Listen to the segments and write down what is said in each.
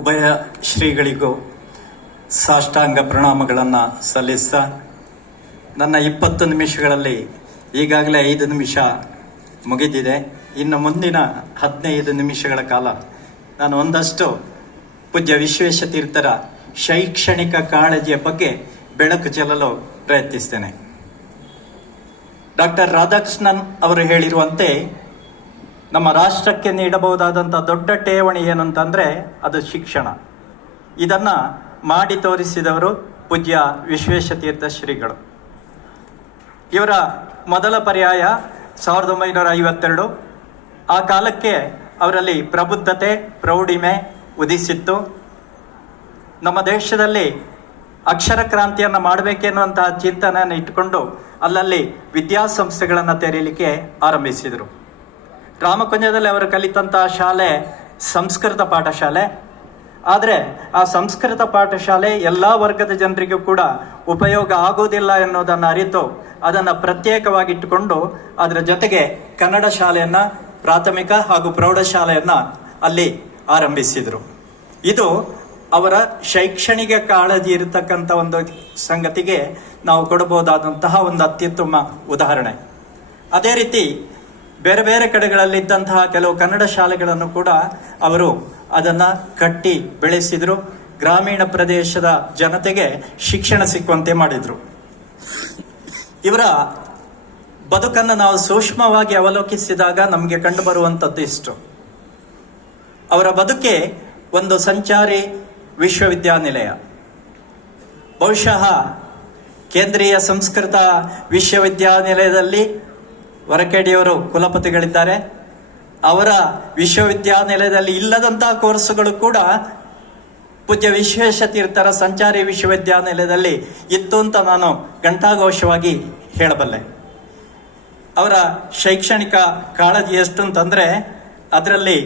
ಉಭಯ ಶ್ರೀಗಳಿಗೂ ಸಾಷ್ಟಾಂಗ ಪ್ರಣಾಮಗಳನ್ನು ಸಲ್ಲಿಸ್ತಾ ನನ್ನ 20 ನಿಮಿಷಗಳಲ್ಲಿ ಈಗಾಗಲೇ 5 ನಿಮಿಷ ಮುಗಿದಿದೆ. ಇನ್ನು ಮುಂದಿನ 15 ನಿಮಿಷಗಳ ಕಾಲ ನಾನು ಒಂದಷ್ಟು ಪೂಜ್ಯ ವಿಶ್ವೇಶತೀರ್ಥರ ಶೈಕ್ಷಣಿಕ ಕಾಳಜಿಯ ಬಗ್ಗೆ ಬೆಳಕು ಚೆಲ್ಲಲು ಪ್ರಯತ್ನಿಸ್ತೇನೆ. ಡಾಕ್ಟರ್ ರಾಧಾಕೃಷ್ಣನ್ ಅವರು ಹೇಳಿರುವಂತೆ ನಮ್ಮ ರಾಷ್ಟ್ರಕ್ಕೆ ನೀಡಬಹುದಾದಂಥ ದೊಡ್ಡ ಠೇವಣಿ ಏನಂತಂದರೆ ಅದು ಶಿಕ್ಷಣ. ಇದನ್ನು ಮಾಡಿ ತೋರಿಸಿದವರು ಪೂಜ್ಯ ವಿಶ್ವೇಶತೀರ್ಥ ಶ್ರೀಗಳು. ಇವರ ಮೊದಲ ಪರ್ಯಾಯ 1952. ಆ ಕಾಲಕ್ಕೆ ಅವರಲ್ಲಿ ಪ್ರಬುದ್ಧತೆ, ಪ್ರೌಢಿಮೆ ಉದಿಸಿತ್ತು. ನಮ್ಮ ದೇಶದಲ್ಲಿ ಅಕ್ಷರ ಕ್ರಾಂತಿಯನ್ನು ಮಾಡಬೇಕೆನ್ನುವಂತಹ ಚಿಂತನೆಯನ್ನು ಇಟ್ಟುಕೊಂಡು ಅಲ್ಲಲ್ಲಿ ವಿದ್ಯಾಸಂಸ್ಥೆಗಳನ್ನು ತೆರೀಲಿಕ್ಕೆ ಆರಂಭಿಸಿದರು. ರಾಮಕುಂಜದಲ್ಲಿ ಅವರು ಕಲಿತಂತಹ ಶಾಲೆ ಸಂಸ್ಕೃತ ಪಾಠಶಾಲೆ. ಆದರೆ ಆ ಸಂಸ್ಕೃತ ಪಾಠಶಾಲೆ ಎಲ್ಲ ವರ್ಗದ ಜನರಿಗೂ ಕೂಡ ಉಪಯೋಗ ಆಗುವುದಿಲ್ಲ ಎನ್ನುವುದನ್ನು ಅರಿತು ಅದನ್ನು ಪ್ರತ್ಯೇಕವಾಗಿಟ್ಟುಕೊಂಡು ಅದರ ಜೊತೆಗೆ ಕನ್ನಡ ಶಾಲೆಯನ್ನು, ಪ್ರಾಥಮಿಕ ಹಾಗೂ ಪ್ರೌಢಶಾಲೆಯನ್ನು ಅಲ್ಲಿ ಆರಂಭಿಸಿದರು. ಇದು ಅವರ ಶೈಕ್ಷಣಿಕ ಕಾಳಜಿ ಇರತಕ್ಕಂಥ ಒಂದು ಸಂಗತಿಗೆ ನಾವು ಕೊಡಬಹುದಾದಂತಹ ಒಂದು ಅತ್ಯುತ್ತಮ ಉದಾಹರಣೆ. ಅದೇ ರೀತಿ ಬೇರೆ ಬೇರೆ ಕಡೆಗಳಲ್ಲಿದ್ದಂತಹ ಕೆಲವು ಕನ್ನಡ ಶಾಲೆಗಳನ್ನು ಕೂಡ ಅವರು ಅದನ್ನು ಕಟ್ಟಿ ಬೆಳೆಸಿದರು. ಗ್ರಾಮೀಣ ಪ್ರದೇಶದ ಜನತೆಗೆ ಶಿಕ್ಷಣ ಸಿಕ್ಕುವಂತೆ ಮಾಡಿದರು. ಇವರ ಬದುಕನ್ನು ನಾವು ಸೂಕ್ಷ್ಮವಾಗಿ ಅವಲೋಕಿಸಿದಾಗ ನಮಗೆ ಕಂಡು ಬರುವಂಥದ್ದು ಇಷ್ಟು. ಅವರ ಬದುಕೆ ಒಂದು ಸಂಚಾರಿ ವಿಶ್ವವಿದ್ಯಾನಿಲಯ. ಬಹುಶಃ ಕೇಂದ್ರೀಯ ಸಂಸ್ಕೃತ ವಿಶ್ವವಿದ್ಯಾನಿಲಯದಲ್ಲಿ ವರಕೇಡಿಯವರು ಕುಲಪತಿಗಳಿದ್ದಾರೆ. ಅವರ ವಿಶ್ವವಿದ್ಯಾನಿಲಯದಲ್ಲಿ ಇಲ್ಲದಂತಹ ಕೋರ್ಸುಗಳು ಕೂಡ ಪೂಜ್ಯ ವಿಶ್ವೇಶತೀರ್ಥರ ಸಂಚಾರಿ ವಿಶ್ವವಿದ್ಯಾನಿಲಯದಲ್ಲಿ ಇತ್ತು ಅಂತ ನಾನು ಘಂಟಾಘೋಷವಾಗಿ ಹೇಳಬಲ್ಲೆ. ಅವರ ಶೈಕ್ಷಣಿಕ ಕಾಳಜಿ ಎಷ್ಟು ಅಂತಂದರೆ ಅದರಲ್ಲಿ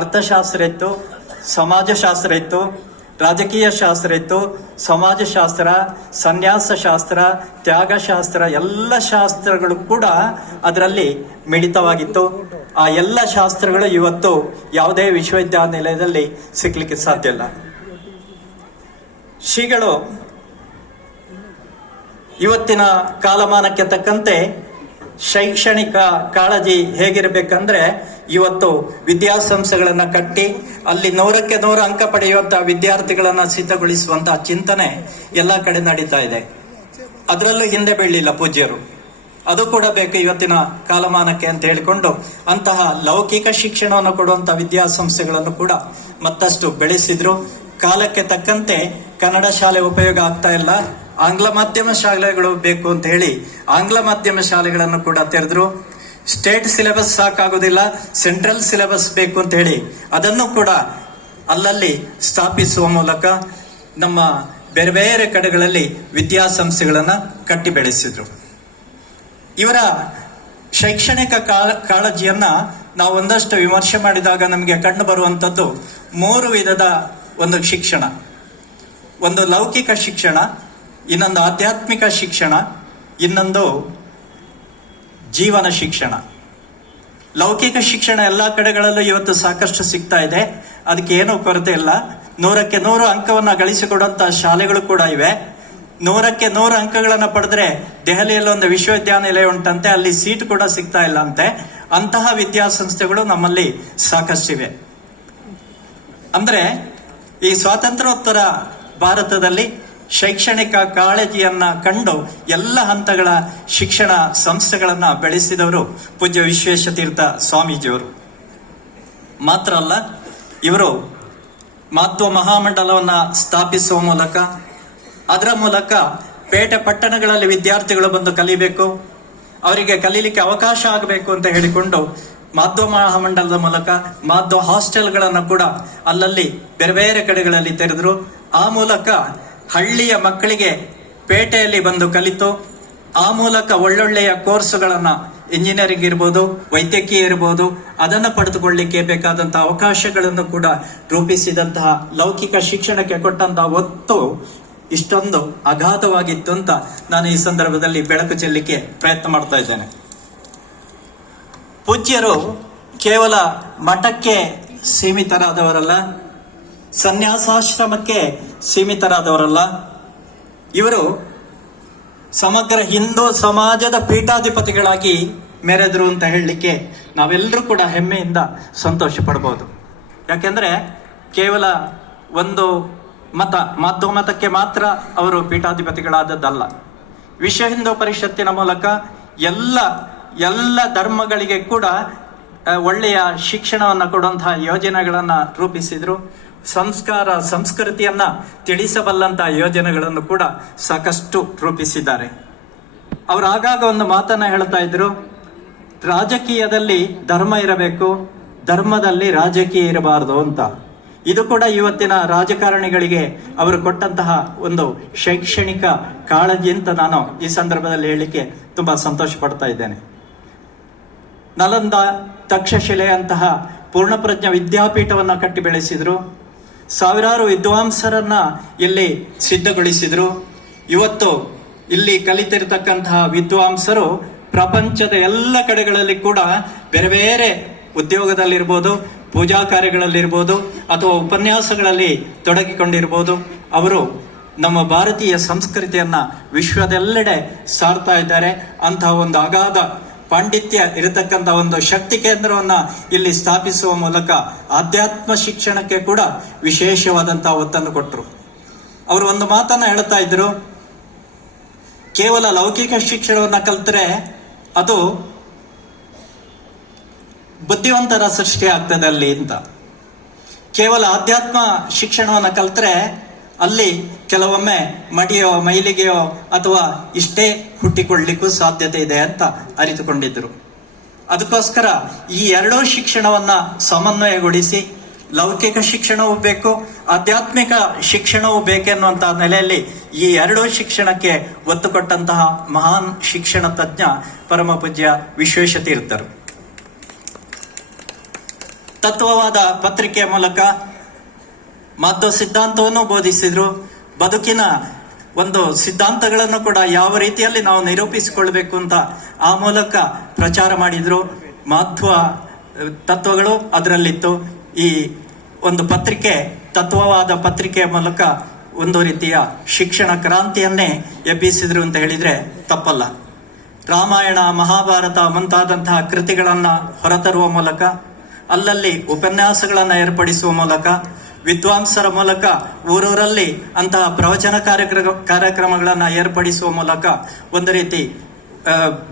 ಅರ್ಥಶಾಸ್ತ್ರ ಇತ್ತು, ಸಮಾಜಶಾಸ್ತ್ರ ಇತ್ತು, ರಾಜಕೀಯ ಶಾಸ್ತ್ರ ಇತ್ತು, ಸಮಾಜಶಾಸ್ತ್ರ, ಸನ್ಯಾಸಶಾಸ್ತ್ರ, ತ್ಯಾಗಶಾಸ್ತ್ರ, ಎಲ್ಲ ಶಾಸ್ತ್ರಗಳು ಕೂಡ ಅದರಲ್ಲಿ ಮಿಳಿತವಾಗಿತ್ತು. ಆ ಎಲ್ಲ ಶಾಸ್ತ್ರಗಳು ಇವತ್ತು ಯಾವುದೇ ವಿಶ್ವವಿದ್ಯಾನಿಲಯದಲ್ಲಿ ಸಿಗ್ಲಿಕ್ಕೆ ಸಾಧ್ಯ ಇಲ್ಲ. ಶ್ರೀಗಳು ಇವತ್ತಿನ ಕಾಲಮಾನಕ್ಕೆ ತಕ್ಕಂತೆ ಶೈಕ್ಷಣಿಕ ಕಾಳಜಿ ಹೇಗಿರಬೇಕಂದ್ರೆ ಇವತ್ತು ವಿದ್ಯಾಸಂಸ್ಥೆಗಳನ್ನು ಕಟ್ಟಿ ಅಲ್ಲಿ 100ಕ್ಕೆ 100 ಅಂಕ ಪಡೆಯುವಂತಹ ವಿದ್ಯಾರ್ಥಿಗಳನ್ನು ಸಿದ್ಧಗೊಳಿಸುವಂತಹ ಚಿಂತನೆ ಎಲ್ಲ ಕಡೆ ನಡೀತಾ ಇದೆ. ಅದರಲ್ಲೂ ಹಿಂದೆ ಬೀಳಲಿಲ್ಲ ಪೂಜ್ಯರು. ಅದು ಕೂಡ ಬೇಕು ಇವತ್ತಿನ ಕಾಲಮಾನಕ್ಕೆ ಅಂತ ಹೇಳಿಕೊಂಡು ಅಂತಹ ಲೌಕಿಕ ಶಿಕ್ಷಣವನ್ನು ಕೊಡುವಂತಹ ವಿದ್ಯಾಸಂಸ್ಥೆಗಳನ್ನು ಕೂಡ ಮತ್ತಷ್ಟು ಬೆಳೆಸಿದ್ರು. ಕಾಲಕ್ಕೆ ತಕ್ಕಂತೆ ಕನ್ನಡ ಶಾಲೆ ಉಪಯೋಗ ಆಗ್ತಾ ಇಲ್ಲ, ಆಂಗ್ಲ ಮಾಧ್ಯಮ ಶಾಲೆಗಳು ಬೇಕು ಅಂತ ಹೇಳಿ ಆಂಗ್ಲ ಮಾಧ್ಯಮ ಶಾಲೆಗಳನ್ನು ಕೂಡ ತೆರೆದ್ರು. ಸ್ಟೇಟ್ ಸಿಲೆಬಸ್ ಸಾಕಾಗುವುದಿಲ್ಲ, ಸೆಂಟ್ರಲ್ ಸಿಲೆಬಸ್ ಬೇಕು ಅಂತ ಹೇಳಿ ಅದನ್ನು ಕೂಡ ಅಲ್ಲಲ್ಲಿ ಸ್ಥಾಪಿಸುವ ಮೂಲಕ ನಮ್ಮ ಬೇರೆ ಬೇರೆ ಕಡೆಗಳಲ್ಲಿ ವಿದ್ಯಾಸಂಸ್ಥೆಗಳನ್ನು ಕಟ್ಟಿ ಬೆಳೆಸಿದ್ರು. ಇವರ ಶೈಕ್ಷಣಿಕ ಕಾಳಜಿಯನ್ನ ನಾವು ಒಂದಷ್ಟು ವಿಮರ್ಶೆ ಮಾಡಿದಾಗ ನಮಗೆ ಕಂಡು ಬರುವಂಥದ್ದು 3 ವಿಧದ ಒಂದು ಶಿಕ್ಷಣ. ಒಂದು ಲೌಕಿಕ ಶಿಕ್ಷಣ, ಇನ್ನೊಂದು ಆಧ್ಯಾತ್ಮಿಕ ಶಿಕ್ಷಣ, ಇನ್ನೊಂದು ಜೀವನ ಶಿಕ್ಷಣ. ಲೌಕಿಕ ಶಿಕ್ಷಣ ಎಲ್ಲ ಕಡೆಗಳಲ್ಲೂ ಇವತ್ತು ಸಾಕಷ್ಟು ಸಿಗ್ತಾ ಇದೆ, ಅದಕ್ಕೆ ಏನೂ ಕೊರತೆ ಇಲ್ಲ. 100ಕ್ಕೆ 100 ಅಂಕವನ್ನು ಗಳಿಸಿಕೊಡುವಂತಹ ಶಾಲೆಗಳು ಕೂಡ ಇವೆ. 100ಕ್ಕೆ 100 ಅಂಕಗಳನ್ನು ಪಡೆದ್ರೆ ದೆಹಲಿಯಲ್ಲಿ ಒಂದು ವಿಶ್ವವಿದ್ಯಾನಿಲಯ ಉಂಟಂತೆ, ಅಲ್ಲಿ ಸೀಟ್ ಕೂಡ ಸಿಗ್ತಾ ಇಲ್ಲ ಅಂತೆ. ಅಂತಹ ವಿದ್ಯಾಸಂಸ್ಥೆಗಳು ನಮ್ಮಲ್ಲಿ ಸಾಕಷ್ಟಿವೆ. ಅಂದ್ರೆ ಈ ಸ್ವಾತಂತ್ರ್ಯೋತ್ತರ ಭಾರತದಲ್ಲಿ ಶೈಕ್ಷಣಿಕ ಕಾಳಜಿಯನ್ನ ಕಂಡು ಎಲ್ಲ ಹಂತಗಳ ಶಿಕ್ಷಣ ಸಂಸ್ಥೆಗಳನ್ನ ಬೆಳೆಸಿದವರು ಪೂಜ್ಯ ವಿಶ್ವೇಶತೀರ್ಥ ಸ್ವಾಮೀಜಿಯವರು. ಮಾತ್ರ ಅಲ್ಲ, ಇವರು ಮಹತ್ವ ಮಹಾಮಂಡಲವನ್ನ ಸ್ಥಾಪಿಸುವ ಮೂಲಕ ಅದರ ಮೂಲಕ ಪೇಟೆ ಪಟ್ಟಣಗಳಲ್ಲಿ ವಿದ್ಯಾರ್ಥಿಗಳು ಬಂದು ಕಲಿಬೇಕು, ಅವರಿಗೆ ಕಲೀಲಿಕ್ಕೆ ಅವಕಾಶ ಆಗಬೇಕು ಅಂತ ಹೇಳಿಕೊಂಡು ಮಾಧ್ವ ಮಹಾಮಂಡಲದ ಮೂಲಕ ಮಾಧ್ವ ಹಾಸ್ಟೆಲ್ಗಳನ್ನು ಕೂಡ ಅಲ್ಲಲ್ಲಿ ಬೇರೆ ಬೇರೆ ಕಡೆಗಳಲ್ಲಿ ತೆರೆದ್ರು. ಆ ಮೂಲಕ ಹಳ್ಳಿಯ ಮಕ್ಕಳಿಗೆ ಪೇಟೆಯಲ್ಲಿ ಬಂದು ಕಲಿತು ಆ ಮೂಲಕ ಒಳ್ಳೊಳ್ಳೆಯ ಕೋರ್ಸುಗಳನ್ನು, ಇಂಜಿನಿಯರಿಂಗ್ ಇರ್ಬೋದು, ವೈದ್ಯಕೀಯ ಇರ್ಬೋದು, ಅದನ್ನು ಪಡೆದುಕೊಳ್ಳಿಕ್ಕೆ ಬೇಕಾದಂತಹ ಅವಕಾಶಗಳನ್ನು ಕೂಡ ರೂಪಿಸಿದಂತಹ ಲೌಕಿಕ ಶಿಕ್ಷಣಕ್ಕೆ ಕೊಟ್ಟಂತಹ ಒತ್ತು ಇಷ್ಟೊಂದು ಅಗಾಧವಾಗಿತ್ತು ಅಂತ ನಾನು ಈ ಸಂದರ್ಭದಲ್ಲಿ ಬೆಳಕು ಚೆಲ್ಲಲಿಕ್ಕೆ ಪ್ರಯತ್ನ ಮಾಡ್ತಾ ಇದ್ದೇನೆ. ಪೂಜ್ಯರು ಕೇವಲ ಮಠಕ್ಕೆ ಸೀಮಿತರಾದವರಲ್ಲ, ಸನ್ಯಾಸಾಶ್ರಮಕ್ಕೆ ಸೀಮಿತರಾದವರಲ್ಲ. ಇವರು ಸಮಗ್ರ ಹಿಂದೂ ಸಮಾಜದ ಪೀಠಾಧಿಪತಿಗಳಾಗಿ ಮೆರೆದರು ಅಂತ ಹೇಳಲಿಕ್ಕೆ ನಾವೆಲ್ಲರೂ ಕೂಡ ಹೆಮ್ಮೆಯಿಂದ ಸಂತೋಷ ಪಡ್ಬೋದು. ಯಾಕೆಂದ್ರೆ ಕೇವಲ ಒಂದು ಮಾಧ್ವ ಮತಕ್ಕೆ ಮಾತ್ರ ಅವರು ಪೀಠಾಧಿಪತಿಗಳಾದದ್ದಲ್ಲ. ವಿಶ್ವ ಹಿಂದೂ ಪರಿಷತ್ತಿನ ಮೂಲಕ ಎಲ್ಲ ಧರ್ಮಗಳಿಗೆ ಕೂಡ ಒಳ್ಳೆಯ ಶಿಕ್ಷಣವನ್ನು ಕೊಡುವಂತಹ ಯೋಜನೆಗಳನ್ನು ರೂಪಿಸಿದ್ರು. ಸಂಸ್ಕೃತಿಯನ್ನ ತಿಳಿಸಬಲ್ಲಂತಹ ಯೋಜನೆಗಳನ್ನು ಕೂಡ ಸಾಕಷ್ಟು ರೂಪಿಸಿದ್ದಾರೆ. ಅವರು ಆಗಾಗ ಒಂದು ಮಾತನ್ನ ಹೇಳ್ತಾ ಇದ್ರು, ರಾಜಕೀಯದಲ್ಲಿ ಧರ್ಮ ಇರಬೇಕು, ಧರ್ಮದಲ್ಲಿ ರಾಜಕೀಯ ಇರಬಾರದು ಅಂತ. ಇದು ಕೂಡ ಇವತ್ತಿನ ರಾಜಕಾರಣಿಗಳಿಗೆ ಅವರು ಕೊಟ್ಟಂತಹ ಒಂದು ಶೈಕ್ಷಣಿಕ ಕಾಳಜಿ ಅಂತ ನಾನು ಈ ಸಂದರ್ಭದಲ್ಲಿ ಹೇಳಲಿಕ್ಕೆ ತುಂಬಾ ಸಂತೋಷ ಪಡ್ತಾ ಇದ್ದೇನೆ. ನಲಂದ, ತಕ್ಷಶಿಲೆಯಂತಹ ಪೂರ್ಣಪ್ರಜ್ಞ ವಿದ್ಯಾಪೀಠವನ್ನು ಕಟ್ಟಿ ಬೆಳೆಸಿದ್ರು. ಸಾವಿರಾರು ವಿದ್ವಾಂಸರನ್ನ ಇಲ್ಲಿ ಸಿದ್ಧಗೊಳಿಸಿದ್ರು. ಇವತ್ತು ಇಲ್ಲಿ ಕಲಿತಿರ್ತಕ್ಕಂತಹ ವಿದ್ವಾಂಸರು ಪ್ರಪಂಚದ ಎಲ್ಲ ಕಡೆಗಳಲ್ಲಿ ಕೂಡ ಬೇರೆ ಬೇರೆ ಉದ್ಯೋಗದಲ್ಲಿರ್ಬೋದು, ಪೂಜಾ ಕಾರ್ಯಗಳಲ್ಲಿರ್ಬೋದು, ಅಥವಾ ಉಪನ್ಯಾಸಗಳಲ್ಲಿ ತೊಡಗಿಕೊಂಡಿರ್ಬೋದು. ಅವರು ನಮ್ಮ ಭಾರತೀಯ ಸಂಸ್ಕೃತಿಯನ್ನ ವಿಶ್ವದೆಲ್ಲೆಡೆ ಸಾರ್ತಾ ಇದ್ದಾರೆ. ಅಂತಹ ಒಂದು ಅಗಾಧ ಪಾಂಡಿತ್ಯ ಇರತಕ್ಕಂಥ ಒಂದು ಶಕ್ತಿ ಕೇಂದ್ರವನ್ನ ಇಲ್ಲಿ ಸ್ಥಾಪಿಸುವ ಮೂಲಕ ಆಧ್ಯಾತ್ಮ ಶಿಕ್ಷಣಕ್ಕೆ ಕೂಡ ವಿಶೇಷವಾದಂತಹ ಒತ್ತನ್ನು ಕೊಟ್ಟರು. ಅವರು ಒಂದು ಮಾತನ್ನ ಹೇಳ್ತಾ ಇದ್ರು, ಕೇವಲ ಲೌಕಿಕ ಶಿಕ್ಷಣವನ್ನ ಕಲ್ತರೆ ಅದು ಬುದ್ಧಿವಂತರ ಸೃಷ್ಟಿ ಆಗ್ತದೆ ಅಲ್ಲಿ ಅಂತ. ಕೇವಲ ಆಧ್ಯಾತ್ಮ ಶಿಕ್ಷಣವನ್ನ ಕಲ್ತರೆ ಅಲ್ಲಿ ಕೆಲವೊಮ್ಮೆ ಮಡಿಯೋ ಮೈಲಿಗೆಯೋ ಅಥವಾ ಇಷ್ಟೇ ಹುಟ್ಟಿಕೊಳ್ಳಿಕ್ಕೂ ಸಾಧ್ಯತೆ ಇದೆ ಅಂತ ಅರಿತುಕೊಂಡಿದ್ರು. ಅದಕ್ಕೋಸ್ಕರ ಈ ಎರಡೂ ಶಿಕ್ಷಣವನ್ನ ಸಮನ್ವಯಗೊಳಿಸಿ ಲೌಕಿಕ ಶಿಕ್ಷಣವೂ ಬೇಕು, ಆಧ್ಯಾತ್ಮಿಕ ಶಿಕ್ಷಣವೂ ಬೇಕೆನ್ನುವಂತಹ ನೆಲೆಯಲ್ಲಿ ಈ ಎರಡೂ ಶಿಕ್ಷಣಕ್ಕೆ ಒತ್ತು ಕೊಟ್ಟಂತಹ ಮಹಾನ್ ಶಿಕ್ಷಣ ತಜ್ಞ ಪರಮ ಪೂಜ್ಯ ವಿಶ್ವೇಶತೀರ್ಥರು. ತತ್ವವಾದ ಪತ್ರಿಕೆಯ ಮೂಲಕ ಮಾಧ್ವ ಸಿದ್ಧಾಂತವನ್ನು ಬೋಧಿಸಿದ್ರು. ಬದುಕಿನ ಒಂದು ಸಿದ್ಧಾಂತಗಳನ್ನು ಕೂಡ ಯಾವ ರೀತಿಯಲ್ಲಿ ನಾವು ನಿರೂಪಿಸಿಕೊಳ್ಬೇಕು ಅಂತ ಆ ಮೂಲಕ ಪ್ರಚಾರ ಮಾಡಿದ್ರು. ಮಾಧ್ವ ತತ್ವಗಳು ಅದರಲ್ಲಿತ್ತು. ಈ ಒಂದು ಪತ್ರಿಕೆ, ತತ್ವವಾದ ಪತ್ರಿಕೆಯ ಮೂಲಕ ಒಂದು ರೀತಿಯ ಶಿಕ್ಷಣ ಕ್ರಾಂತಿಯನ್ನೇ ಎಬ್ಬಿಸಿದ್ರು ಅಂತ ಹೇಳಿದ್ರೆ ತಪ್ಪಲ್ಲ. ರಾಮಾಯಣ, ಮಹಾಭಾರತ ಮುಂತಾದಂತಹ ಕೃತಿಗಳನ್ನ ಹೊರತರುವ ಮೂಲಕ, ಅಲ್ಲಲ್ಲಿ ಉಪನ್ಯಾಸಗಳನ್ನು ಏರ್ಪಡಿಸುವ ಮೂಲಕ, ವಿದ್ವಾಂಸರ ಮೂಲಕ ಊರೂರಲ್ಲಿ ಅಂತಹ ಪ್ರವಚನ ಕಾರ್ಯಕ್ರಮಗಳನ್ನು ಏರ್ಪಡಿಸುವ ಮೂಲಕ ಒಂದು ರೀತಿ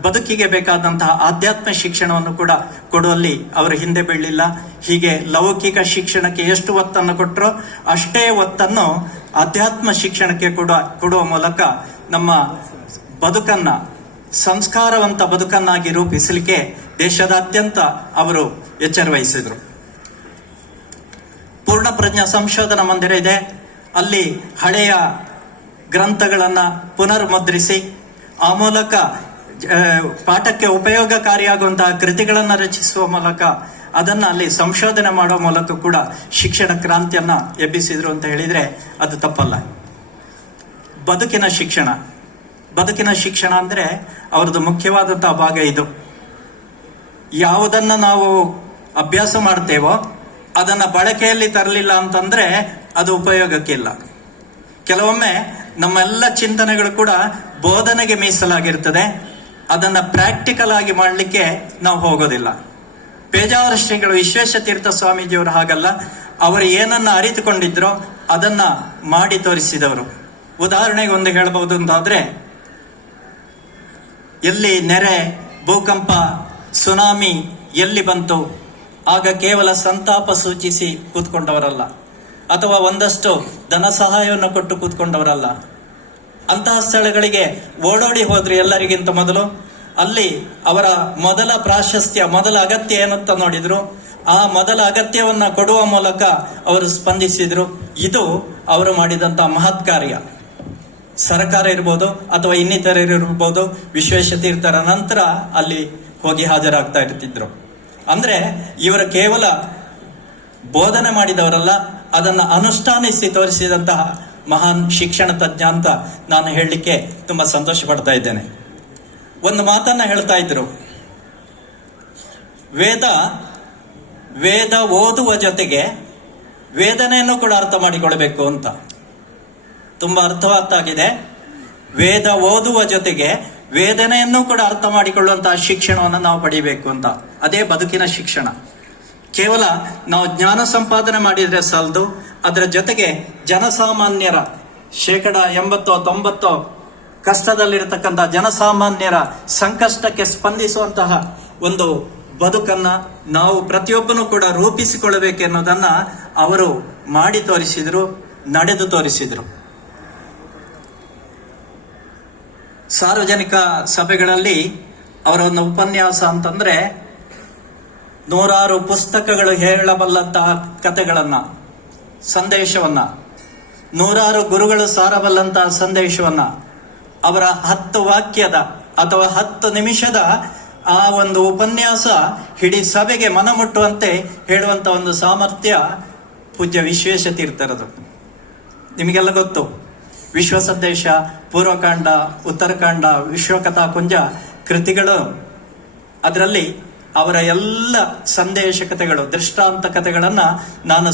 ಬದುಕಿಗೆ ಬೇಕಾದಂತಹ ಆಧ್ಯಾತ್ಮ ಶಿಕ್ಷಣವನ್ನು ಕೂಡ ಕೊಡುವಲ್ಲಿ ಅವರು ಹಿಂದೆ ಬೀಳಲಿಲ್ಲ. ಹೀಗೆ ಲೌಕಿಕ ಶಿಕ್ಷಣಕ್ಕೆ ಎಷ್ಟು ಒತ್ತನ್ನು ಕೊಟ್ಟರೋ ಅಷ್ಟೇ ಒತ್ತನ್ನು ಆಧ್ಯಾತ್ಮ ಶಿಕ್ಷಣಕ್ಕೆ ಕೊಡುವ ಮೂಲಕ ನಮ್ಮ ಬದುಕನ್ನ ಸಂಸ್ಕಾರವಂತ ಬದುಕನ್ನಾಗಿ ರೂಪಿಸಲಿಕ್ಕೆ ದೇಶದಾದ್ಯಂತ ಅವರು ಎಚ್ಚರ ವಹಿಸಿದ್ರು. ಪೂರ್ಣಪ್ರಜ್ಞ ಸಂಶೋಧನಾ ಮಂದಿರ ಇದೆ. ಅಲ್ಲಿ ಹಳೆಯ ಗ್ರಂಥಗಳನ್ನ ಪುನರ್ಮುದ್ರಿಸಿ ಆ ಮೂಲಕ ಪಾಠಕ್ಕೆ ಉಪಯೋಗಕಾರಿಯಾಗುವಂತಹ ಕೃತಿಗಳನ್ನು ರಚಿಸುವ ಮೂಲಕ ಅದನ್ನ ಅಲ್ಲಿ ಸಂಶೋಧನೆ ಮಾಡುವ ಮೂಲಕ ಕೂಡ ಶಿಕ್ಷಣ ಕ್ರಾಂತಿಯನ್ನ ಎಬ್ಬಿಸಿದ್ರು ಅಂತ ಹೇಳಿದ್ರೆ ಅದು ತಪ್ಪಲ್ಲ. ಬದುಕಿನ ಶಿಕ್ಷಣ ಅಂದ್ರೆ ಅವ್ರದ್ದು ಮುಖ್ಯವಾದಂತಹ ಭಾಗ ಇದು. ಯಾವುದನ್ನ ನಾವು ಅಭ್ಯಾಸ ಮಾಡ್ತೇವೋ ಅದನ್ನ ಬಳಕೆಯಲ್ಲಿ ತರಲಿಲ್ಲ ಅಂತಂದ್ರೆ ಅದು ಉಪಯೋಗಕ್ಕಿಲ್ಲ. ಕೆಲವೊಮ್ಮೆ ನಮ್ಮೆಲ್ಲ ಚಿಂತನೆಗಳು ಕೂಡ ಬೋಧನೆಗೆ ಮೀಸಲಾಗಿರ್ತದೆ, ಅದನ್ನ ಪ್ರಾಕ್ಟಿಕಲ್ ಆಗಿ ಮಾಡಲಿಕ್ಕೆ ನಾವು ಹೋಗೋದಿಲ್ಲ. ಪೇಜಾವರ ಶ್ರೀಗಳು ವಿಶ್ವೇಶತೀರ್ಥ ಸ್ವಾಮೀಜಿಯವರು ಹಾಗಲ್ಲ. ಅವರು ಏನನ್ನ ಅರಿತುಕೊಂಡಿದ್ರೋ ಅದನ್ನ ಮಾಡಿ ತೋರಿಸಿದವರು. ಉದಾಹರಣೆಗೆ ಒಂದು ಹೇಳಬಹುದು ಅಂತಾದ್ರೆ, ಎಲ್ಲಿ ನೆರೆ, ಭೂಕಂಪ, ಸುನಾಮಿ ಎಲ್ಲಿ ಬಂತು ಆಗ ಕೇವಲ ಸಂತಾಪ ಸೂಚಿಸಿ ಕೂತ್ಕೊಂಡವರಲ್ಲ, ಅಥವಾ ಒಂದಷ್ಟು ಧನ ಸಹಾಯವನ್ನು ಕೊಟ್ಟು ಕೂತ್ಕೊಂಡವರಲ್ಲ. ಅಂತಹ ಸ್ಥಳಗಳಿಗೆ ಓಡೋಡಿ ಹೋದ್ರು ಎಲ್ಲರಿಗಿಂತ ಮೊದಲು. ಅಲ್ಲಿ ಅವರ ಮೊದಲ ಪ್ರಾಶಸ್ತ್ಯ, ಮೊದಲ ಅಗತ್ಯ ಏನಂತ ನೋಡಿದ್ರು. ಆ ಮೊದಲ ಅಗತ್ಯವನ್ನ ಕೊಡುವ ಮೂಲಕ ಅವರು ಸ್ಪಂದಿಸಿದ್ರು. ಇದು ಅವರು ಮಾಡಿದಂತಹ ಮಹತ್ ಕಾರ್ಯ. ಸರ್ಕಾರ ಇರ್ಬೋದು ಅಥವಾ ಇನ್ನಿತರರಿರ್ಬೋದು, ವಿಶ್ವೇಶತೀರ್ಥರ ನಂತರ ಅಲ್ಲಿ ಹೋಗಿ ಹಾಜರಾಗ್ತಾ ಇರ್ತಿದ್ರು. ಅಂದ್ರೆ ಇವರು ಕೇವಲ ಬೋಧನೆ ಮಾಡಿದವರಲ್ಲ, ಅದನ್ನ ಅನುಷ್ಠಾನಿಸಿ ತೋರಿಸಿದಂತಹ ಮಹಾನ್ ಶಿಕ್ಷಣ ತಜ್ಞ ಅಂತ ನಾನು ಹೇಳಲಿಕ್ಕೆ ತುಂಬಾ ಸಂತೋಷ ಪಡ್ತಾ ಇದ್ದೇನೆ. ಒಂದು ಮಾತನ್ನ ಹೇಳ್ತಾ ಇದ್ರು, ವೇದ ಓದುವ ಜೊತೆಗೆ ವೇದನೆಯನ್ನು ಕೂಡ ಅರ್ಥ ಮಾಡಿಕೊಳ್ಬೇಕು ಅಂತ. ತುಂಬಾ ಅರ್ಥವತ್ತಾಗಿದೆ. ವೇದ ಓದುವ ಜೊತೆಗೆ ವೇದನೆಯನ್ನು ಕೂಡ ಅರ್ಥ ಮಾಡಿಕೊಳ್ಳುವಂತಹ ಶಿಕ್ಷಣವನ್ನು ನಾವು ಪಡಿಬೇಕು ಅಂತ. ಅದೇ ಬದುಕಿನ ಶಿಕ್ಷಣ. ಕೇವಲ ನಾವು ಜ್ಞಾನ ಸಂಪಾದನೆ ಮಾಡಿದ್ರೆ ಸಾಲದು, ಅದರ ಜೊತೆಗೆ ಜನಸಾಮಾನ್ಯರ 80-90% ಕಷ್ಟದಲ್ಲಿರತಕ್ಕಂಥ ಜನಸಾಮಾನ್ಯರ ಸಂಕಷ್ಟಕ್ಕೆ ಸ್ಪಂದಿಸುವಂತಹ ಒಂದು ಬದುಕನ್ನ ನಾವು ಪ್ರತಿಯೊಬ್ಬನೂ ಕೂಡ ರೂಪಿಸಿಕೊಳ್ಳಬೇಕೆನ್ನೋದನ್ನ ಅವರು ಮಾಡಿ ತೋರಿಸಿದ್ರು, ನಡೆದು ತೋರಿಸಿದ್ರು. ಸಾರ್ವಜನಿಕ ಸಭೆಗಳಲ್ಲಿ ಅವರ ಒಂದು ಉಪನ್ಯಾಸ ಅಂತಂದ್ರೆ ನೂರಾರು ಪುಸ್ತಕಗಳು ಹೇಳಬಲ್ಲಂತಹ ಕಥೆಗಳನ್ನ, ಸಂದೇಶವನ್ನ, ನೂರಾರು ಗುರುಗಳು ಸಾರಬಲ್ಲಂತಹ ಸಂದೇಶವನ್ನ ಅವರ 10 ವಾಕ್ಯದ ಅಥವಾ 10 ನಿಮಿಷದ ಆ ಒಂದು ಉಪನ್ಯಾಸ ಇಡೀ ಸಭೆಗೆ ಮನಮುಟ್ಟುವಂತೆ ಹೇಳುವಂತ ಒಂದು ಸಾಮರ್ಥ್ಯ ಪೂಜ್ಯ ವಿಶ್ವೇಶತೀರ್ಥರದು. ನಿಮಗೆಲ್ಲ ಗೊತ್ತು, ವಿಶ್ವ ಸಂದೇಶ, ಪೂರ್ವಕಾಂಡ, ಉತ್ತರಕಾಂಡ, ವಿಶ್ವಕಥಾ ಕುಂಜ ಕೃತಿಗಳು, ಅದರಲ್ಲಿ ಅವರ ಎಲ್ಲ ಸಂದೇಶ ಕಥೆಗಳು, ದೃಷ್ಟಾಂತ ಕಥೆಗಳನ್ನ ನಾನು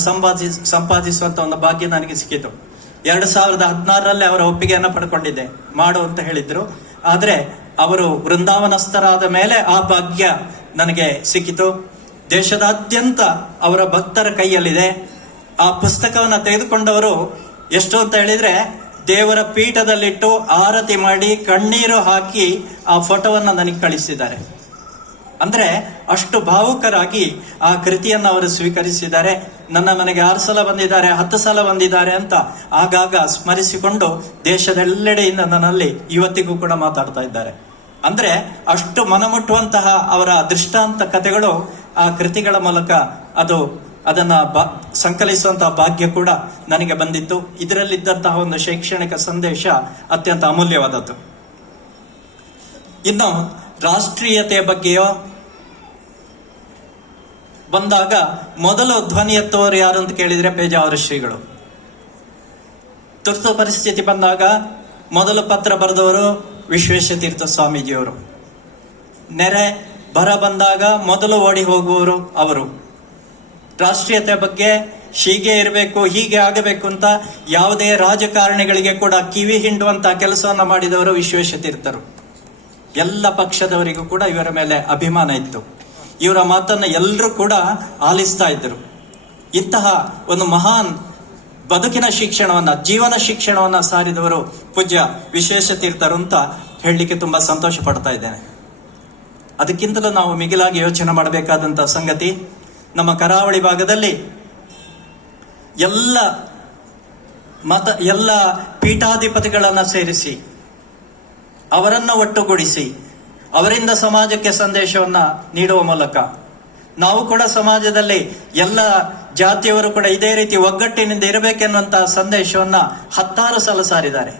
ಸಂಪಾದಿಸುವಂತ ಒಂದು ಭಾಗ್ಯ ನನಗೆ ಸಿಕ್ಕಿತು. 2016ರಲ್ಲಿ ಅವರ ಒಪ್ಪಿಗೆಯನ್ನು ಪಡ್ಕೊಂಡಿದ್ದೆ, ಮಾಡು ಅಂತ ಹೇಳಿದ್ರು. ಆದ್ರೆ ಅವರು ವೃಂದಾವನಸ್ಥರಾದ ಮೇಲೆ ಆ ಭಾಗ್ಯ ನನಗೆ ಸಿಕ್ಕಿತು. ದೇಶದಾದ್ಯಂತ ಅವರ ಭಕ್ತರ ಕೈಯಲ್ಲಿದೆ. ಆ ಪುಸ್ತಕವನ್ನ ತೆಗೆದುಕೊಂಡವರು ಎಷ್ಟು ಅಂತ ಹೇಳಿದ್ರೆ, ದೇವರ ಪೀಠದಲ್ಲಿಟ್ಟು ಆರತಿ ಮಾಡಿ ಕಣ್ಣೀರು ಹಾಕಿ ಆ ಫೋಟೋವನ್ನ ನನಗೆ ಕಳಿಸಿದ್ದಾರೆ. ಅಂದ್ರೆ ಅಷ್ಟು ಭಾವುಕರಾಗಿ ಆ ಕೃತಿಯನ್ನು ಅವರು ಸ್ವೀಕರಿಸಿದ್ದಾರೆ. ನನ್ನ ಮನೆಗೆ 6 ಸಲ ಬಂದಿದ್ದಾರೆ, 10 ಸಲ ಬಂದಿದ್ದಾರೆ ಅಂತ ಆಗಾಗ ಸ್ಮರಿಸಿಕೊಂಡು ದೇಶದೆಲ್ಲೆಡೆಯಿಂದ ನನ್ನಲ್ಲಿ ಇವತ್ತಿಗೂ ಕೂಡ ಮಾತಾಡ್ತಾ ಇದ್ದಾರೆ. ಅಂದ್ರೆ ಅಷ್ಟು ಮನಮುಟ್ಟುವಂತಹ ಅವರ ದೃಷ್ಟಾಂತ ಕಥೆಗಳು ಆ ಕೃತಿಗಳ ಮೂಲಕ ಅದನ್ನ ಸಂಕಲಿಸುವಂತಹ ಭಾಗ್ಯ ಕೂಡ ನನಗೆ ಬಂದಿತ್ತು. ಇದರಲ್ಲಿದ್ದಂತಹ ಒಂದು ಶೈಕ್ಷಣಿಕ ಸಂದೇಶ ಅತ್ಯಂತ ಅಮೂಲ್ಯವಾದದ್ದು. ಇನ್ನು ರಾಷ್ಟ್ರೀಯತೆಯ ಬಗ್ಗೆಯೋ ಬಂದಾಗ ಮೊದಲು ಧ್ವನಿ ಎತ್ತುವವರು ಯಾರು ಅಂತ ಕೇಳಿದ್ರೆ ಪೇಜಾವರ ಶ್ರೀಗಳು. ತುರ್ತು ಪರಿಸ್ಥಿತಿ ಬಂದಾಗ ಮೊದಲು ಪತ್ರ ಬರೆದವರು ವಿಶ್ವೇಶತೀರ್ಥ ಸ್ವಾಮೀಜಿಯವರು. ನೆರೆ ಬರ ಬಂದಾಗ ಮೊದಲು ಓಡಿ ಹೋಗುವವರು ಅವರು. ರಾಷ್ಟ್ರೀಯತೆ ಬಗ್ಗೆ ಹೀಗೆ ಇರಬೇಕು, ಹೀಗೆ ಆಗಬೇಕು ಅಂತ ಯಾವುದೇ ರಾಜಕಾರಣಿಗಳಿಗೆ ಕೂಡ ಕಿವಿ ಹಿಂಡುವಂತ ಕೆಲಸವನ್ನ ಮಾಡಿದವರು ವಿಶ್ವೇಶತೀರ್ಥರು. ಎಲ್ಲ ಪಕ್ಷದವರಿಗೂ ಕೂಡ ಇವರ ಮೇಲೆ ಅಭಿಮಾನ ಇತ್ತು. ಇವರ ಮಾತನ್ನ ಎಲ್ಲರೂ ಕೂಡ ಆಲಿಸ್ತಾ ಇದ್ದರು. ಇಂತಹ ಒಂದು ಮಹಾನ್ ಬದುಕಿನ ಶಿಕ್ಷಣವನ್ನ, ಜೀವನ ಶಿಕ್ಷಣವನ್ನ ಸಾರಿದವರು ಪೂಜ್ಯ ವಿಶ್ವೇಶತೀರ್ಥರು ಅಂತ ಹೇಳಲಿಕ್ಕೆ ತುಂಬಾ ಸಂತೋಷ ಪಡ್ತಾ ಇದ್ದೇನೆ. ಅದಕ್ಕಿಂತಲೂ ನಾವು ಮಿಗಿಲಾಗಿ ಯೋಚನೆ ಮಾಡಬೇಕಾದಂತ ಸಂಗತಿ, ನಮ್ಮ ಕರಾವಳಿ ಭಾಗದಲ್ಲಿ ಎಲ್ಲ ಪೀಠಾಧಿಪತಿಗಳನ್ನ ಸೇರಿಸಿ ಅವರನ್ನ ಒಟ್ಟುಗೂಡಿಸಿ ಅವರಿಂದ ಸಮಾಜಕ್ಕೆ ಸಂದೇಶವನ್ನ ನೀಡುವ ಮೂಲಕ ನಾವು ಕೂಡ ಸಮಾಜದಲ್ಲಿ ಎಲ್ಲ ಜಾತಿಯವರು ಕೂಡ ಇದೇ ರೀತಿ ಒಗ್ಗಟ್ಟಿನಿಂದ ಇರಬೇಕೆನ್ನುವಂತಹ ಸಂದೇಶವನ್ನ 10 ಸಲ ಸಾರಿದ್ದಾರೆ.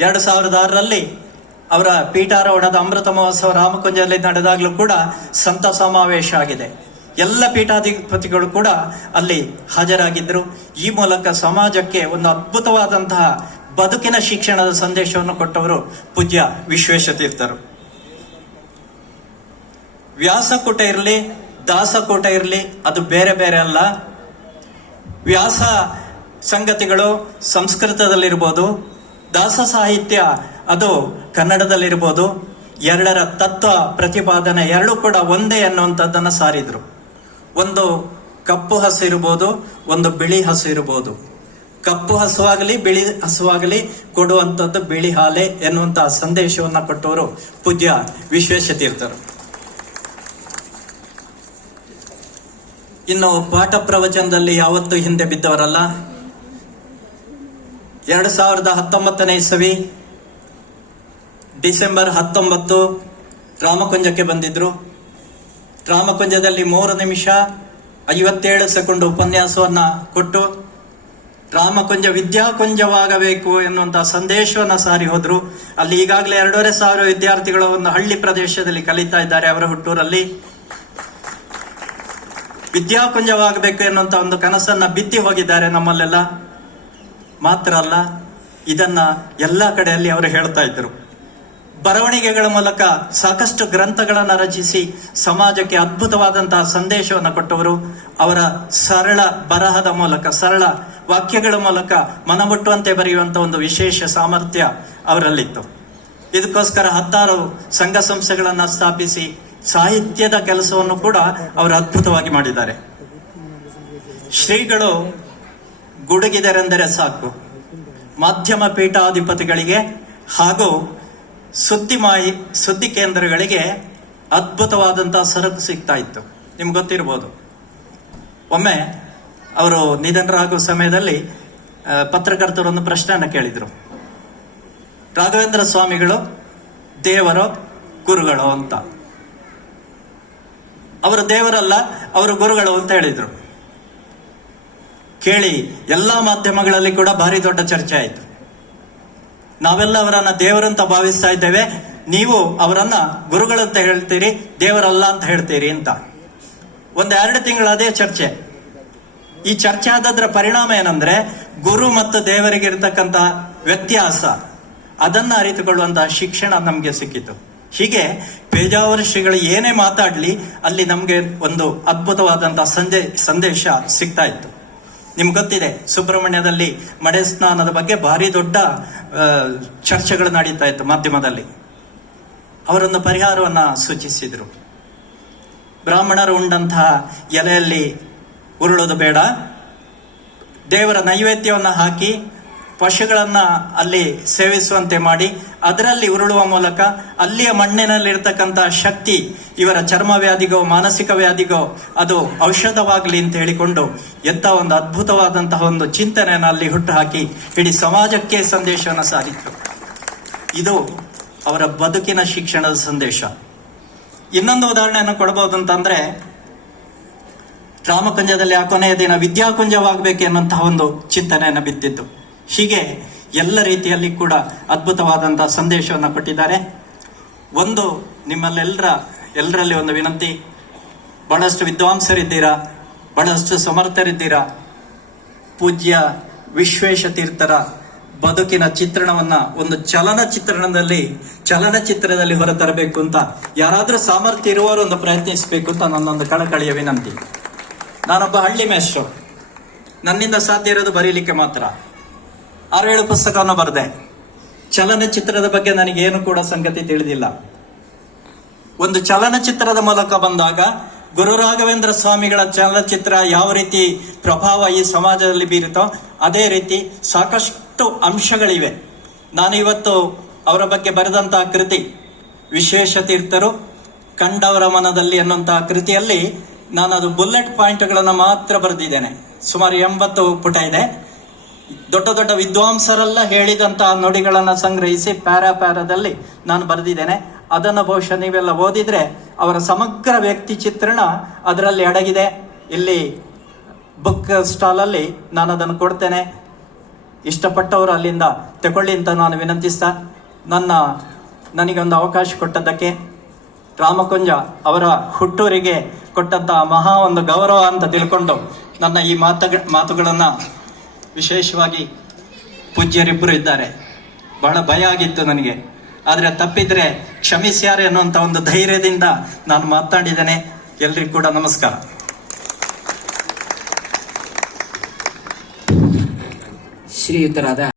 2006ರಲ್ಲಿ ಅವರ ಪೀಠಾರೋಹಣದ ಅಮೃತ ಮಹೋತ್ಸವ ರಾಮಕುಂಜದಲ್ಲಿ ನಡೆದಾಗಲೂ ಕೂಡ ಸಂತ ಸಮಾವೇಶ ಆಗಿದೆ. ಎಲ್ಲ ಪೀಠಾಧಿಪತಿಗಳು ಕೂಡ ಅಲ್ಲಿ ಹಾಜರಾಗಿದ್ರು. ಈ ಮೂಲಕ ಸಮಾಜಕ್ಕೆ ಒಂದು ಅದ್ಭುತವಾದಂತಹ ಬದುಕಿನ ಶಿಕ್ಷಣದ ಸಂದೇಶವನ್ನು ಕೊಟ್ಟವರು ಪೂಜ್ಯ ವಿಶ್ವೇಶತೀರ್ಥರು. ವ್ಯಾಸಕೂಟ ಇರಲಿ, ದಾಸಕೂಟ ಇರಲಿ, ಅದು ಬೇರೆ ಬೇರೆ ಅಲ್ಲ. ವ್ಯಾಸ ಸಂಗತಿಗಳು ಸಂಸ್ಕೃತದಲ್ಲಿರ್ಬೋದು, ದಾಸ ಸಾಹಿತ್ಯ ಅದು ಕನ್ನಡದಲ್ಲಿರ್ಬೋದು. ಎರಡರ ತತ್ವ ಪ್ರತಿಪಾದನೆ ಎರಡೂ ಕೂಡ ಒಂದೇ ಅನ್ನುವಂಥದ್ದನ್ನು ಸಾರಿದ್ರು. ಒಂದು ಕಪ್ಪು ಹಸು ಇರ್ಬೋದು, ಒಂದು ಬಿಳಿ ಹಸು ಇರ್ಬೋದು. ಕಪ್ಪು ಹಸುವಾಗಲಿ ಬಿಳಿ ಹಸುವಾಗಲಿ ಕೊಡುವಂಥದ್ದು ಬಿಳಿ ಹಾಲೆ ಎನ್ನುವಂತಹ ಸಂದೇಶವನ್ನ ಕೊಟ್ಟವರು ಪೂಜ್ಯ ವಿಶ್ವೇಶತೀರ್ಥರು. ಇನ್ನು ಪಾಠ ಪ್ರವಚನದಲ್ಲಿ ಯಾವತ್ತೂ ಹಿಂದೆ ಬಿದ್ದವರಲ್ಲ. 2019ನೇ ಇಸವಿ ಡಿಸೆಂಬರ್ 19 ರಾಮಕುಂಜಕ್ಕೆ ಬಂದಿದ್ರು. ರಾಮಕುಂಜದಲ್ಲಿ 3 ನಿಮಿಷ 57 ಸೆಕೆಂಡ್ ಉಪನ್ಯಾಸವನ್ನ ಕೊಟ್ಟು ರಾಮಕುಂಜ ವಿದ್ಯಾಕುಂಜವಾಗಬೇಕು ಎನ್ನುವಂತಹ ಸಂದೇಶವನ್ನ ಸಾರಿ ಹೋದ್ರು. ಅಲ್ಲಿ ಈಗಾಗಲೇ 2,500 ವಿದ್ಯಾರ್ಥಿಗಳು ಒಂದು ಹಳ್ಳಿ ಪ್ರದೇಶದಲ್ಲಿ ಕಲಿತಾ ಇದ್ದಾರೆ. ಅವರ ಹುಟ್ಟೂರಲ್ಲಿ ವಿದ್ಯಾಕುಂಜವಾಗಬೇಕು ಎನ್ನುವಂತ ಒಂದು ಕನಸನ್ನ ಬಿತ್ತಿ ಹೋಗಿದ್ದಾರೆ ನಮ್ಮಲ್ಲೆಲ್ಲ. ಮಾತ್ರ ಅಲ್ಲ, ಇದನ್ನ ಎಲ್ಲ ಕಡೆಯಲ್ಲಿ ಅವರು ಹೇಳ್ತಾ ಇದ್ರು. ಬರವಣಿಗೆಗಳ ಮೂಲಕ ಸಾಕಷ್ಟು ಗ್ರಂಥಗಳನ್ನು ರಚಿಸಿ ಸಮಾಜಕ್ಕೆ ಅದ್ಭುತವಾದಂತಹ ಸಂದೇಶವನ್ನು ಕೊಟ್ಟವರು. ಅವರ ಸರಳ ಬರಹದ ಮೂಲಕ, ಸರಳ ವಾಕ್ಯಗಳ ಮೂಲಕ ಮನಮುಟ್ಟುವಂತೆ ಬರೆಯುವಂತ ಒಂದು ವಿಶೇಷ ಸಾಮರ್ಥ್ಯ ಅವರಲ್ಲಿತ್ತು. ಇದಕ್ಕೋಸ್ಕರ 16 ಸಂಘ ಸಂಸ್ಥೆಗಳನ್ನು ಸ್ಥಾಪಿಸಿ ಸಾಹಿತ್ಯದ ಕೆಲಸವನ್ನು ಕೂಡ ಅವರು ಅದ್ಭುತವಾಗಿ ಮಾಡಿದ್ದಾರೆ. ಶ್ರೀಗಳು ಗುಡುಗಿದರೆಂದರೆ ಸಾಕು, ಮಾಧ್ಯಮ ಪೀಠಾಧಿಪತಿಗಳಿಗೆ ಹಾಗೂ ಸುದ್ದಿ ಕೇಂದ್ರಗಳಿಗೆ ಅದ್ಭುತವಾದಂತಹ ಸರಕು ಸಿಗ್ತಾ ಇತ್ತು. ನಿಮ್ಗೆ ಗೊತ್ತಿರ್ಬೋದು, ಒಮ್ಮೆ ಅವರು ನಿಧನರಾಗುವ ಸಮಯದಲ್ಲಿ ಪತ್ರಕರ್ತರೊಂದು ಪ್ರಶ್ನೆಯನ್ನು ಕೇಳಿದ್ರು, ರಾಘವೇಂದ್ರ ಸ್ವಾಮಿಗಳು ದೇವರೋ ಗುರುಗಳು ಅಂತ. ಅವರು ದೇವರಲ್ಲ, ಅವರು ಗುರುಗಳು ಅಂತ ಹೇಳಿದ್ರು. ಕೇಳಿ ಎಲ್ಲಾ ಮಾಧ್ಯಮಗಳಲ್ಲಿ ಕೂಡ ಭಾರಿ ದೊಡ್ಡ ಚರ್ಚೆ ಆಯಿತು. ನಾವೆಲ್ಲ ಅವರನ್ನ ದೇವರಂತ ಭಾವಿಸ್ತಾ ಇದ್ದೇವೆ, ನೀವು ಅವರನ್ನ ಗುರುಗಳಂತ ಹೇಳ್ತೀರಿ, ದೇವರಲ್ಲ ಅಂತ ಹೇಳ್ತೀರಿ ಅಂತ. 1-2 ತಿಂಗಳು ಅದೇ ಚರ್ಚೆ. ಈ ಚರ್ಚೆ ಆದದ್ರ ಪರಿಣಾಮ ಏನಂದ್ರೆ, ಗುರು ಮತ್ತು ದೇವರಿಗೆ ಇರತಕ್ಕಂತ ವ್ಯತ್ಯಾಸ ಅದನ್ನ ಅರಿತುಕೊಳ್ಳುವಂತಹ ಶಿಕ್ಷಣ ನಮ್ಗೆ ಸಿಕ್ಕಿತು. ಹೀಗೆ ಪೇಜಾವರ ಶ್ರೀಗಳು ಏನೇ ಮಾತಾಡ್ಲಿ ಅಲ್ಲಿ ನಮ್ಗೆ ಒಂದು ಅದ್ಭುತವಾದಂತಹ ಸಂದೇಶ ಸಿಗ್ತಾ ಇತ್ತು. ನಿಮ್ಗೆ ಗೊತ್ತಿದೆ, ಸುಬ್ರಹ್ಮಣ್ಯದಲ್ಲಿ ಮಡೆ ಸ್ನಾನದ ಬಗ್ಗೆ ಭಾರಿ ದೊಡ್ಡ ಚರ್ಚೆಗಳು ನಡೀತಾ ಇತ್ತು ಮಾಧ್ಯಮದಲ್ಲಿ. ಅವರೊಂದು ಪರಿಹಾರವನ್ನ ಸೂಚಿಸಿದ್ರು. ಬ್ರಾಹ್ಮಣರು ಉಂಡಂತಹ ಎಲೆಯಲ್ಲಿ ಉರುಳೋದು ಬೇಡ, ದೇವರ ನೈವೇದ್ಯವನ್ನ ಹಾಕಿ ಪಶುಗಳನ್ನ ಅಲ್ಲಿ ಸೇವಿಸುವಂತೆ ಮಾಡಿ ಅದರಲ್ಲಿ ಉರುಳುವ ಮೂಲಕ ಅಲ್ಲಿಯ ಮಣ್ಣಿನಲ್ಲಿರ್ತಕ್ಕಂತಹ ಶಕ್ತಿ ಇವರ ಚರ್ಮ ವ್ಯಾಧಿಗೋ ಮಾನಸಿಕ ವ್ಯಾಧಿಗೋ ಅದು ಔಷಧವಾಗಲಿ ಅಂತ ಹೇಳಿಕೊಂಡು ಎಂತ ಒಂದು ಅದ್ಭುತವಾದಂತಹ ಒಂದು ಚಿಂತನೆಯನ್ನು ಅಲ್ಲಿ ಹುಟ್ಟು ಹಾಕಿ ಇಡೀ ಸಮಾಜಕ್ಕೆ ಸಂದೇಶವನ್ನು ಸಾರಿದ್ರು. ಇದು ಅವರ ಬದುಕಿನ ಶಿಕ್ಷಣದ ಸಂದೇಶ. ಇನ್ನೊಂದು ಉದಾಹರಣೆಯನ್ನು ಕೊಡಬಹುದು ಅಂತಂದ್ರೆ, ರಾಮಕುಂಜದಲ್ಲಿ ಆ ಕೊನೆಯ ದಿನ ವಿದ್ಯಾಕುಂಜವಾಗಬೇಕೆನ್ನುವಂತಹ ಒಂದು ಚಿಂತನೆಯನ್ನು ಬಿತ್ತಿದ್ದು. ಹೀಗೆ ಎಲ್ಲ ರೀತಿಯಲ್ಲಿ ಕೂಡ ಅದ್ಭುತವಾದಂತಹ ಸಂದೇಶವನ್ನು ಕೊಟ್ಟಿದ್ದಾರೆ. ಒಂದು ಎಲ್ಲರಲ್ಲಿ ಒಂದು ವಿನಂತಿ, ಬಹಳಷ್ಟು ವಿದ್ವಾಂಸರಿದ್ದೀರಾ, ಬಹಳಷ್ಟು ಸಮರ್ಥರಿದ್ದೀರಾ. ಪೂಜ್ಯ ವಿಶ್ವೇಶ ತೀರ್ಥರ ಬದುಕಿನ ಚಿತ್ರಣವನ್ನ ಒಂದು ಚಲನಚಿತ್ರದಲ್ಲಿ ಹೊರತರಬೇಕು ಅಂತ ಯಾರಾದ್ರೂ ಸಾಮರ್ಥ್ಯ ಇರುವವರು ಒಂದು ಪ್ರಯತ್ನಿಸಬೇಕು ಅಂತ ನನ್ನೊಂದು ಕಳಕಳಿಯ ವಿನಂತಿ. ನಾನೊಬ್ಬ ಹಳ್ಳಿ ಮೇಷ್ಟ್ರು, ನನ್ನಿಂದ ಸಾಧ್ಯ ಇರೋದು ಬರೀಲಿಕ್ಕೆ ಮಾತ್ರ. 6-7 ಪುಸ್ತಕವನ್ನು ಬರೆದೆ. ಚಲನಚಿತ್ರದ ಬಗ್ಗೆ ನನಗೇನು ಕೂಡ ಸಂಗತಿ ತಿಳಿದಿಲ್ಲ. ಒಂದು ಚಲನಚಿತ್ರದ ಮೂಲಕ ಬಂದಾಗ ಗುರು ರಾಘವೇಂದ್ರ ಸ್ವಾಮಿಗಳ ಚಲನಚಿತ್ರ ಯಾವ ರೀತಿ ಪ್ರಭಾವ ಈ ಸಮಾಜದಲ್ಲಿ ಬೀರುತ್ತೋ ಅದೇ ರೀತಿ ಸಾಕಷ್ಟು ಅಂಶಗಳಿವೆ. ನಾನು ಇವತ್ತು ಅವರ ಬಗ್ಗೆ ಬರೆದಂತಹ ಕೃತಿ ವಿಶ್ವೇಶ ತೀರ್ಥರು ಕಂಡವರ ಮನದಲ್ಲಿ ಅನ್ನುವಂತಹ ಕೃತಿಯಲ್ಲಿ ನಾನು ಅದು ಬುಲೆಟ್ ಪಾಯಿಂಟ್ಗಳನ್ನು ಮಾತ್ರ ಬರೆದಿದ್ದೇನೆ. ಸುಮಾರು 80 ಪುಟ ಇದೆ. ದೊಡ್ಡ ದೊಡ್ಡ ವಿದ್ವಾಂಸರೆಲ್ಲ ಹೇಳಿದಂತಹ ನುಡಿಗಳನ್ನು ಸಂಗ್ರಹಿಸಿ ಪ್ಯಾರಾದಲ್ಲಿ ನಾನು ಬರೆದಿದ್ದೇನೆ. ಅದನ್ನು ಬಹುಶಃ ನೀವೆಲ್ಲ ಓದಿದ್ರೆ ಅವರ ಸಮಗ್ರ ವ್ಯಕ್ತಿ ಚಿತ್ರಣ ಅದರಲ್ಲಿ ಅಡಗಿದೆ. ಇಲ್ಲಿ ಬುಕ್ ಸ್ಟಾಲ್ ಅಲ್ಲಿ ನಾನು ಅದನ್ನು ಕೊಡ್ತೇನೆ. ಇಷ್ಟಪಟ್ಟವರು ಅಲ್ಲಿಂದ ತಗೊಳ್ಳಿ ಅಂತ ನಾನು ವಿನಂತಿಸ್ತಾ, ನನಗೊಂದು ಅವಕಾಶ ಕೊಟ್ಟದ್ದಕ್ಕೆ ರಾಮಕುಂಜ ಅವರ ಹುಟ್ಟೂರಿಗೆ ಕೊಟ್ಟಂತಹ ಮಹಾ ಒಂದು ಗೌರವ ಅಂತ ತಿಳ್ಕೊಂಡು ನನ್ನ ಈ ಮಾತುಗಳನ್ನ, ವಿಶೇಷವಾಗಿ ಪೂಜ್ಯರಿಬ್ಬರು ಇದ್ದಾರೆ, ಬಹಳ ಭಯ ಆಗಿತ್ತು ನನಗೆ, ಆದರೆ ತಪ್ಪಿದ್ರೆ ಕ್ಷಮಿಸ್ಯಾರೆ ಅನ್ನುವಂಥ ಒಂದು ಧೈರ್ಯದಿಂದ ನಾನು ಮಾತನಾಡಿದ್ದೇನೆ. ಎಲ್ರಿಗೂ ಕೂಡ ನಮಸ್ಕಾರ. ಶ್ರೀಯುತರಾದ